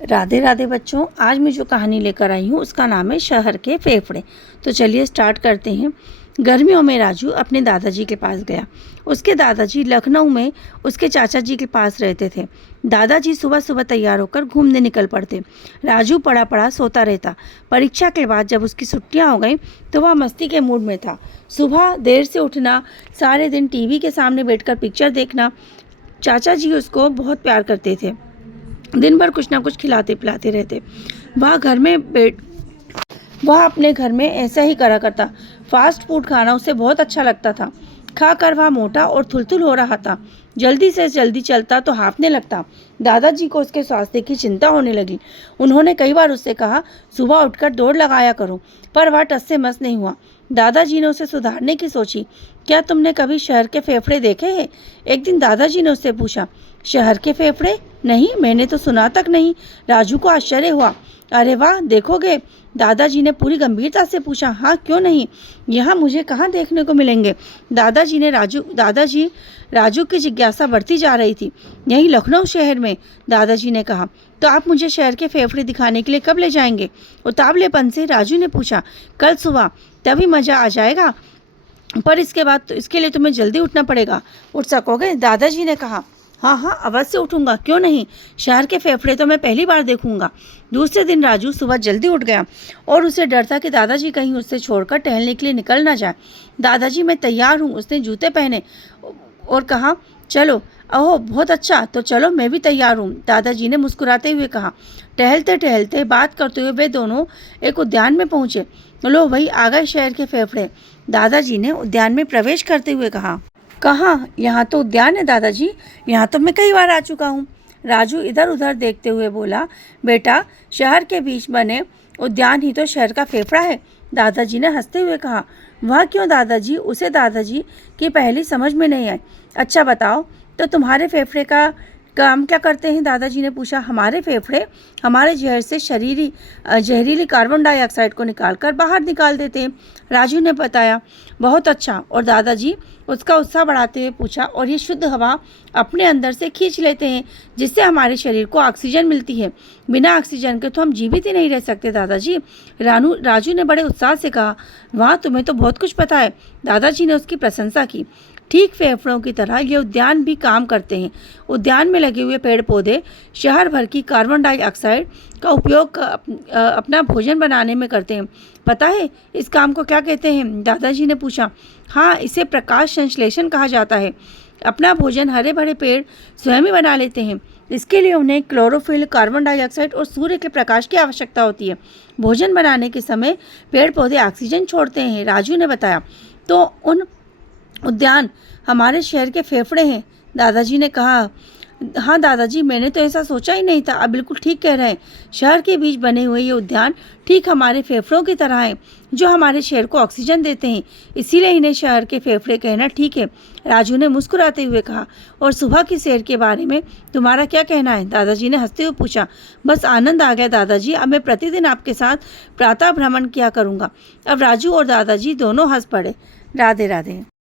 राधे राधे बच्चों, आज मैं जो कहानी लेकर आई हूँ उसका नाम है शहर के फेफड़े। तो चलिए स्टार्ट करते हैं। गर्मियों में राजू अपने दादाजी के पास गया। उसके दादाजी लखनऊ में उसके चाचा जी के पास रहते थे। दादाजी सुबह सुबह तैयार होकर घूमने निकल पड़ते। राजू पड़ा पड़ा सोता रहता। परीक्षा के बाद जब उसकी छुट्टियां हो गई तो वह मस्ती के मूड में था। सुबह देर से उठना, सारे दिन टीवी के सामने बैठकर पिक्चर देखना। चाचा जी उसको बहुत प्यार करते थे। दिन भर कुछ ना कुछ खिलाते पिलाते रहते। वह अपने घर में ऐसा ही करा करता। फास्ट फूड खाना उसे बहुत अच्छा लगता था। खाकर वह मोटा और थुलथुल हो रहा था। जल्दी से जल्दी चलता तो हाँफने लगता। दादाजी को उसके स्वास्थ्य की चिंता होने लगी। उन्होंने कई बार उससे कहा, सुबह उठकर दौड़ लगाया करो, पर वह टस से मस नहीं हुआ। दादाजी ने उसे सुधारने की सोची। क्या तुमने कभी शहर के फेफड़े देखे हैं? एक दिन दादाजी ने उससे पूछा। शहर के फेफड़े? नहीं, मैंने तो सुना तक नहीं। राजू को आश्चर्य हुआ। अरे वाह, देखोगे? दादाजी ने पूरी गंभीरता से पूछा। हाँ, क्यों नहीं, यहाँ मुझे कहाँ देखने को मिलेंगे? दादाजी राजू की जिज्ञासा बढ़ती जा रही थी। यही लखनऊ शहर में, दादाजी ने कहा। तो आप मुझे शहर के फेफड़े दिखाने के लिए कब ले जाएंगे? उतावलेपन से राजू ने पूछा। कल सुबह, तभी मज़ा आ जाएगा, पर इसके बाद तो इसके लिए तुम्हें जल्दी उठना पड़ेगा। उठ सकोगे? दादाजी ने कहा। हाँ हाँ, अवश्य उठूंगा, क्यों नहीं। शहर के फेफड़े तो मैं पहली बार देखूंगा। दूसरे दिन राजू सुबह जल्दी उठ गया और उसे डर था कि दादाजी कहीं उसे छोड़कर टहलने के लिए निकल ना जाए। दादाजी, मैं तैयार हूँ। उसने जूते पहने और कहा, चलो। ओह, बहुत अच्छा, तो चलो, मैं भी तैयार हूँ, दादाजी ने मुस्कुराते हुए कहा। टहलते टहलते बात करते हुए वे दोनों एक उद्यान में पहुंचे। लो, वही आ गए शहर के फेफड़े, दादाजी ने उद्यान में प्रवेश करते हुए कहा। कहाँ? यहाँ तो उद्यान है दादाजी, यहाँ तो मैं कई बार आ चुका हूँ। राजू इधर उधर देखते हुए बोला। बेटा, शहर के बीच बने उद्यान ही तो शहर का फेफड़ा है, दादाजी ने हंसते हुए कहा। वह क्यों दादाजी? उसे दादाजी की पहली समझ में नहीं आई। अच्छा बताओ, तो तुम्हारे फेफड़े का काम क्या करते हैं? दादाजी ने पूछा। हमारे फेफड़े हमारे जहर से जहरीली कार्बन डाइऑक्साइड को निकालकर बाहर निकाल देते हैं, राजू ने बताया। बहुत अच्छा, और दादाजी? उसका उत्साह बढ़ाते हुए पूछा। और ये शुद्ध हवा अपने अंदर से खींच लेते हैं, जिससे हमारे शरीर को ऑक्सीजन मिलती है। बिना ऑक्सीजन के तो हम जीवित ही नहीं रह सकते दादाजी, राजू ने बड़े उत्साह से कहा। वाह, तुम्हें तो बहुत कुछ पता है, दादाजी ने उसकी प्रशंसा की। ठीक फेफड़ों की तरह ये उद्यान भी काम करते हैं। उद्यान में लगे हुए पेड़ पौधे शहर भर की कार्बन डाइऑक्साइड का उपयोग अपना भोजन बनाने में करते हैं। पता है इस काम को क्या कहते हैं? दादाजी ने पूछा। हाँ, इसे प्रकाश संश्लेषण कहा जाता है। अपना भोजन हरे भरे पेड़ स्वयं ही बना लेते हैं। इसके लिए उन्हें क्लोरोफिल, कार्बन डाइऑक्साइड और सूर्य के प्रकाश की आवश्यकता होती है। भोजन बनाने के समय पेड़ पौधे ऑक्सीजन छोड़ते हैं, राजू ने बताया। तो उन उद्यान हमारे शहर के फेफड़े हैं, दादाजी ने कहा। हाँ दादाजी, मैंने तो ऐसा सोचा ही नहीं था। आप बिल्कुल ठीक कह रहे हैं। शहर के बीच बने हुए ये उद्यान ठीक हमारे फेफड़ों की तरह हैं, जो हमारे शहर को ऑक्सीजन देते हैं। इसीलिए इन्हें शहर के फेफड़े कहना ठीक है, राजू ने मुस्कुराते हुए कहा। और सुबह की सैर के बारे में तुम्हारा क्या कहना है? दादाजी ने हंसते हुए पूछा। बस आनंद आ गया दादाजी, अब मैं प्रतिदिन आपके साथ प्रातः भ्रमण किया करूँगा। अब राजू और दादाजी दोनों हंस पड़े। राधे राधे।